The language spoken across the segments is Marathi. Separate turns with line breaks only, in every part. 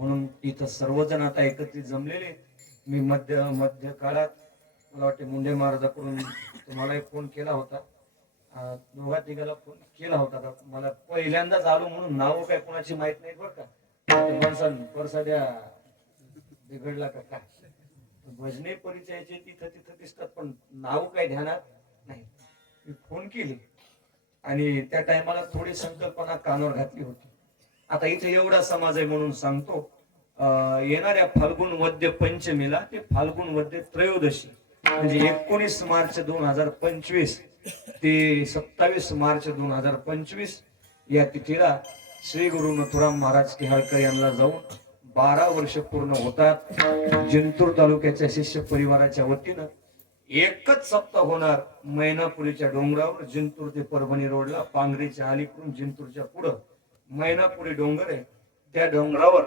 म्हणून इथं सर्वजण आता एकत्रित जमलेले मी मध्य मध्य काळात मला वाटते मुंडे महाराजाकडून तुम्हाला एक फोन केला होता. दोघा तिघाला फोन केला होता. मला पहिल्यांदाच आलो म्हणून नाव काय कोणाची माहीत नाही बरं का. ते माणसानं परसाद्या बिघडला का काय? भजने परिचयाचे तिथं तिथं दिसतात पण नाव काय ध्यानात नाही मी फोन केली आणि त्या टायमाला थोडी संकल्पना कानावर घातली होती. आता इथे एवढा समाज आहे म्हणून सांगतो. येणाऱ्या फाल्गुन वद्य पंचमीला ते फाल्गुन वद्य त्रयोदशी म्हणजे एकोणीस मार्च दोन हजार पंचवीस ते सत्तावीस मार्च दोन हजार पंचवीस या तिथीला श्री गुरु नथुराम महाराज किहाळकर यांना जाऊन बारा वर्ष पूर्ण होतात. जिंतूर तालुक्याच्या शिष्य परिवाराच्या वतीनं एकच सप्ताह होणार मैनापुरीच्या डोंगरावर जिंतूर ते परभणी रोडला पांगरीच्या अलीकडून जिंतूरच्या पुढं. मैनापुरी डोंगर आहे. त्या डोंगरावर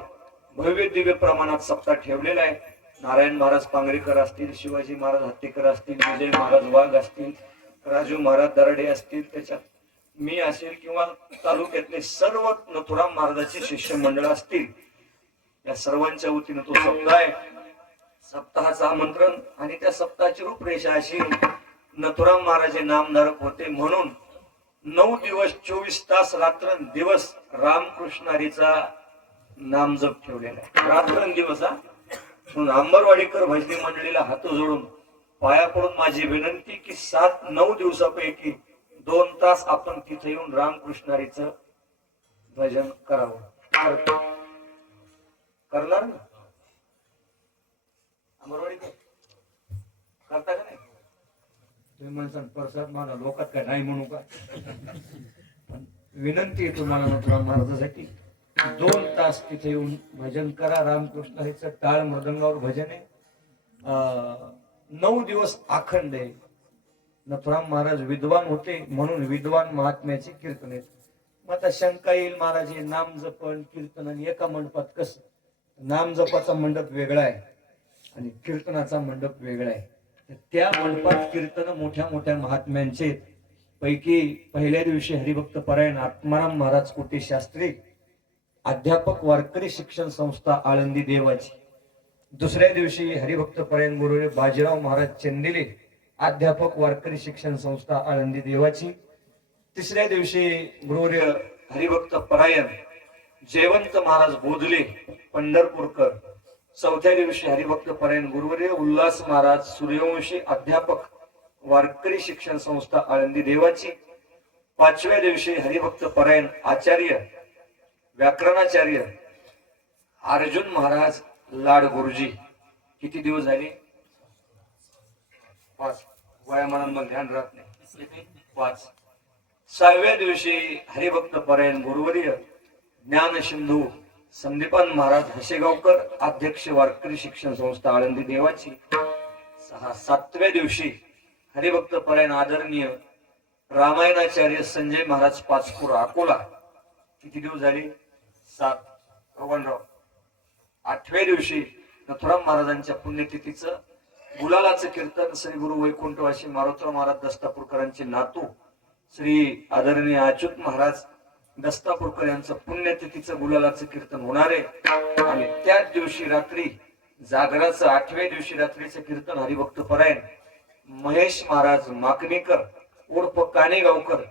भव्य दिव्य प्रमाणात सप्ताह ठेवलेला आहे. नारायण महाराज पांगरीकर असतील शिवाजी महाराज हत्तीकर असतील विजय महाराज वाघ असतील राजू महाराज दरडे असतील त्याच्यात मी असेल किंवा तालुक्यातले सर्व नथुराम महाराजाचे शिष्यमंडळ असतील या सर्वांच्या वतीनं तो सप्ताह आहे. सप्ताहाचं आमंत्रण आणि त्या सप्ताहाची रूपरेषा अशी नथुराम महाराज हे नामधारक होते म्हणून नऊ दिवस चोवीस तास रात्र दिवस रामकृष्ण हरीचा नाम जप ठेवलेला आहे रात्रंदिवस हा? म्हणून अंबरवाडीकर भजनी मंडळीला हात जोडून पाया पडून माझी विनंती की सात नऊ दिवसापैकी दोन तास आपण तिथे येऊन रामकृष्ण हरीचं भजन करावं. करणार ना? अंबरवाडीकर करता का नाही तुम्ही म्हणसान प्रसाद मागा लोकात काय नाही म्हणू का? पण विनंती आहे तुम्हाला नथुराम महाराजासाठी दोन तास तिथे येऊन भजन करा रामकृष्ण हरीचं टाळ मृदंगावर भजन आहे. नऊ दिवस अखंड आहे. नथुराम महाराज विद्वान होते म्हणून विद्वान महात्म्याचे कीर्तन आहेत. मग आता शंका येईल महाराज हे नाम जपण कीर्तन आणि एका मंडपात कसं? नाम जपाचा मंडप वेगळा आहे आणि कीर्तनाचा मंडप वेगळा आहे. त्या मंडपात कीर्तन मोठ्या मोठ्या महात्म्यांचे पैकी पहिल्या दिवशी हरिभक्त परायण आत्माराम महाराज कुटे शास्त्री अध्यापक वारकरी शिक्षण संस्था आळंदी देवाची. दुसऱ्या दिवशी हरिभक्त परायण गुरुरे बाजीराव महाराज चंदिले अध्यापक वारकरी शिक्षण संस्था आळंदी देवाची. तिसऱ्या दिवशी गुरुवर्य हरिभक्त परायण जयवंत महाराज बोधले पंढरपूरकर. चौथ्या दिवशी हरिभक्त परायण गुरुवर्य उल्हास महाराज सूर्यवंशी अध्यापक वारकरी शिक्षण संस्था आळंदी देवाची. पाचव्या दिवशी हरिभक्त परायण आचार्य व्याकरणाचार्य अर्जुन महाराज लाड गुरुजी. किती दिवस झाले? पाच. वयामानांमध्ये ध्यान राहत नाही. पाच. सहाव्या दिवशी हरिभक्त परायण गुरुवर्य ज्ञान सिंधू संदीपान महाराज हसेगावकर अध्यक्ष वारकरी शिक्षण संस्था आळंदी देवाची. सहा सातव्या दिवशी हरिभक्त परायण आदरणीय रामायणाचार्य संजय महाराज पाचपूर अकोला. किती दिवस झाले? सात. भगवानराव आठव्या दिवशी नथुराम महाराजांच्या पुण्यतिथीचं गुलालाचं कीर्तन श्री गुरु वैकुंठवासी मारुतराव महाराज दस्तापूरकरांचे नातू श्री आदरणीय अच्युत महाराज दस्तापूरकर यांचं पुण्यतिथीचं गुलालाचं कीर्तन होणार. आहे आणि त्याच दिवशी रात्री जागराचं आठव्या दिवशी रात्रीचं कीर्तन हरिभक्त परायण महेश महाराज माकणेकर उर्फ कानेगावकर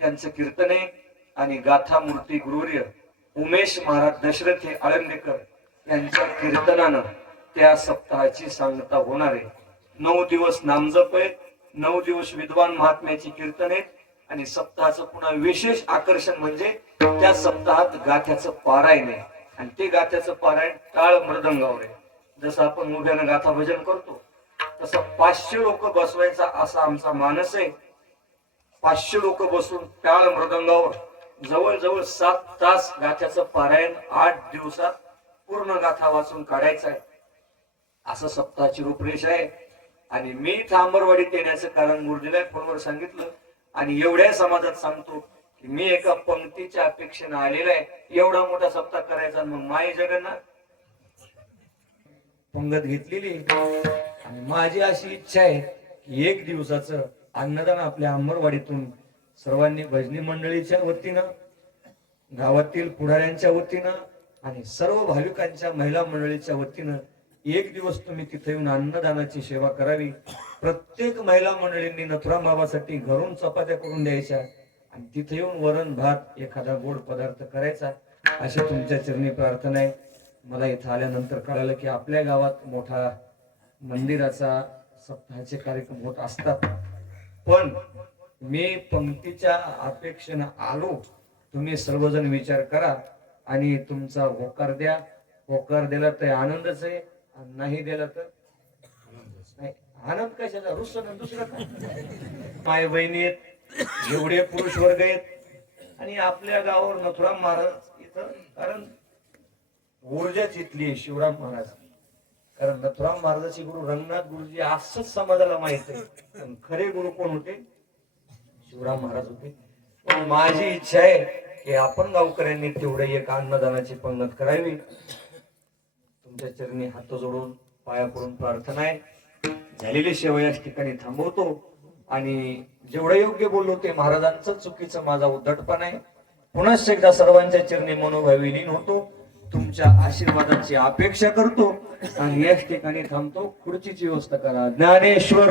यांचं कीर्तन आहे आणि गाथा मूर्ती गुरुवर्य उमेश महाराज दशरथे आळंदेकर यांच्या कीर्तनानं त्या सप्ताहाची सांगता होणार आहे. नऊ दिवस नामजप आहेत नऊ दिवस विद्वान महात्म्याची कीर्तन आहेत आणि सप्ताहाचं पुन्हा विशेष आकर्षण म्हणजे त्या सप्ताहात गाथ्याचं पारायण आहे. आणि ते गाथ्याचं पारायण टाळ मृदंगावर आहे. जसं आपण उभ्यानं गाथा भजन करतो तसं पाचशे लोक बसवायचा असा आमचा मानस आहे. पाचशे लोक बसून टाळ मृदंगावर जवळजवळ सात तास गाथ्याचं पारायण आठ दिवसात पूर्ण गाथा वाचून काढायचं आहे. असं सप्ताहाची रूपरेषा आहे. आणि मी थांबरवाडीत येण्याचं कारण गुरुजीला फोनवर सांगितलं. आणि एवढ्या समाजात सांगतो की मी एका पंक्तीच्या अपेक्षेनं आलेला आहे. एवढा मोठा सप्ताह करायचा मग माय जगन्नाथ. पंगत घेतलेली. आणि माझी अशी इच्छा आहे की एक दिवसाचं अन्नदान आपल्या अंबरवाडीतून सर्वांनी भजनी मंडळीच्या वतीनं गावातील पुढाऱ्यांच्या वतीनं आणि सर्व भाविकांच्या महिला मंडळीच्या वतीनं एक दिवस तुम्ही तिथे येऊन अन्नदानाची सेवा करावी. प्रत्येक महिला मंडळींनी नथुराम बाबासाठी घरून चपात्या करून द्यायच्या आणि तिथे येऊन वरण भात एखादा गोड पदार्थ करायचा. अशी तुमच्या चरणी प्रार्थना आहे. मला इथं आल्यानंतर कळालं की आपल्या गावात मोठा मंदिराचा सप्ताहाचे कार्यक्रम होत असतात. पण मी पंक्तीच्या अपेक्षेनं आलो. तुम्ही सर्वजण विचार करा आणि तुमचा होकार द्या. होकार दिला तर आनंदच आहे. नाही दिलं तर? नाही. आनंद कशाचा रुसन दुसरं काय? माय बहिणी आहेत एवढे पुरुष वर्ग आहेत. आणि आपल्या गावावर नथुराम महाराज इथं कारण ऊर्जाच इथली आहे शिवराम महाराज. कारण नथुराम महाराजाचे गुरु रंगनाथ गुरुजी असंच समाजाला माहीत आहे. पण खरे गुरु कोण होते? शिवराम महाराज होते. पण माझी इच्छा आहे की आपण गावकऱ्यांनी तेवढे एक अन्नदानाची पंगत करावी. त्यांच्या चरणी हात जोडून पाया पडून प्रार्थना आहे. झालेली सेवा याच ठिकाणी थांबवतो. आणि जेवढं योग्य बोललो ते महाराजांचं चुकीचं माझा उद्धटपण आहे. पुनश्च एकदा सर्वांच्या चरणी मनोभावी लीन होतो. तुमच्या आशीर्वादाची अपेक्षा करतो. आणि याच ठिकाणी थांबतो. खुर्चीची व्यवस्था करा. ज्ञानेश्वर.